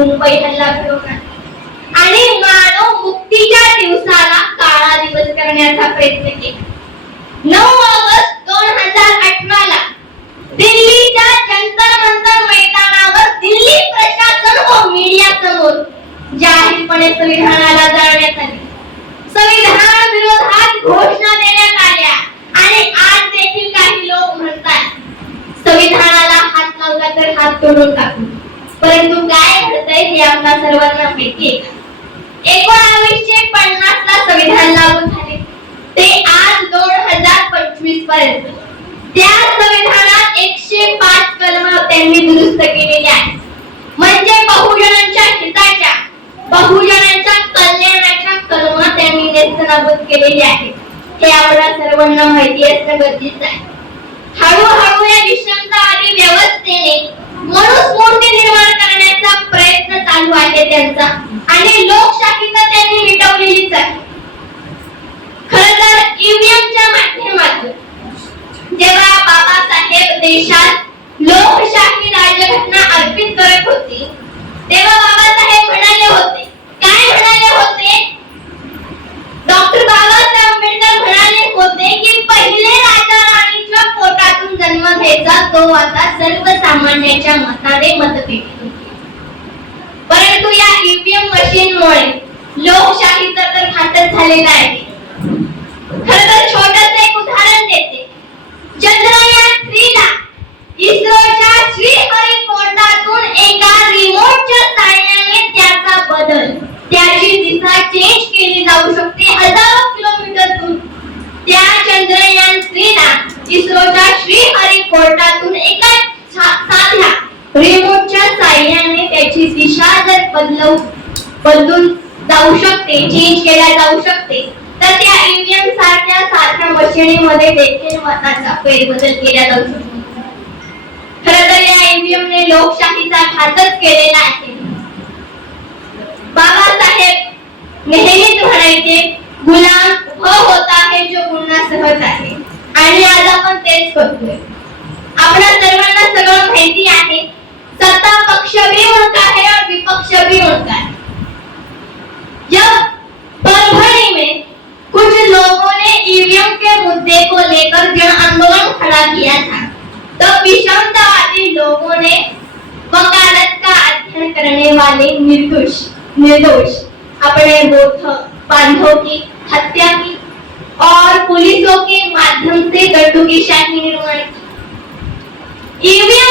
मुंबई हल्ला घडवणार आणि मानव मुक्तीच्या दिवसाला काळा दिवस करण्याचा प्रयत्न केला. नऊ ऑगस्ट दोन हजार अठरा ला दिल्लीच्या जंतर मंतर मैदानावर दिल्ली प्रशासन व मीडिया समोर जाहीरपणे संविधानाला जाळण्यात आले. संविधान विरोधात घोषणा देण्यात आल्या आणि आज देखील काही लोक म्हणतात संविधानाला हात लावला तर हात तोडून टाकू. परंतु सर्वांना माहिती आहे का? एकोणावीसशे पन्नास ला संविधान लागू झाले. ते आज दोन हजार पंचवीसपर्यंत. त्या संविधानात एकशे पाच कलम त्यांनी दुरुस्त केलेली आहे म्हणजे बहुजनांच्या हिताच्या बहुजनांच्या कल्याणाच्या कलम त्यांनी नेस्तनाबूत केलेली आहे हे आपल्या सर्वांना माहिती असणं गरजेचं आहे. हळूहळू या विषमतावादी व्यवस्थेने मनुस्मृती निर्माण करण्याचा प्रयत्न चालू आहे त्यांचा. आणि लोकशाहीचा त्यांनी मिटवलेलीच आहे खर तर ईव्हीएमच्या माध्यमातून जेव्हा बाबासाहेब देशात लोकशाही राज्यघटना अर्पित करत होती तेव्हा बाबासाहेब म्हणाले होते. काय म्हणाले होते? डॉक्टर बाबासाहेब आंबेडकर म्हणाले होते की पहिले राजा राणीच्या पोटातून जन्म घ्यायचा तो आता सर्वसामान्याच्या मताने मतपेटी होती. परंतु या ईव्हीएम मशीनमुळे लोकशाहीचा तर घातक झालेला आहे. खर तर छोटस एक उदाहरण देते. चंद्रयान थ्री ला इस्रोच्या श्रीहरिकोटातून एका रिमोटच्या साहाय्याने त्याचा बदल. त्याची दिशा चेंज केली जाऊ शकते हजारो किलोमीटर दूर. त्या चंद्रयान थ्री ला इस्रोच्या श्रीहरिकोटातून एका साध्या रिमोटच्या साहाय्याने त्याची दिशा जर बदलवू बदलून जाऊ शकते चेंज केल्या जाऊ शकते. तर त्या ईव्हीएम सारख्या सारख्या मशिनीमध्ये देखील मताचा फेरबदल केला जाऊ शकतो. खर तर या ईव्हीएम ने लोकशाहीचा घातच केलेला आहे. बाबासाहेब नेहमीच म्हणायचे गुलाम उभं होता आहे जो गुन्हा सहज आहे. आणि आज आपण तेच करतोय. आपल्या सर्वांना सगळं माहिती आहे. सत्ता पक्ष भी होता है और विपक्ष भी उनका है जब परभणी में कुछ लोगों ने ईवीएम के मुद्दे को लेकर जन आंदोलन खड़ा किया था तो विषमतावादी लोगों ने वकालत का देवाने निर्दोष निर्दोष. अपने बोथ बांधव की हत्या की और पुलिसों के माध्यम से गड्ढों की शाही निर्माण की. ईवीएम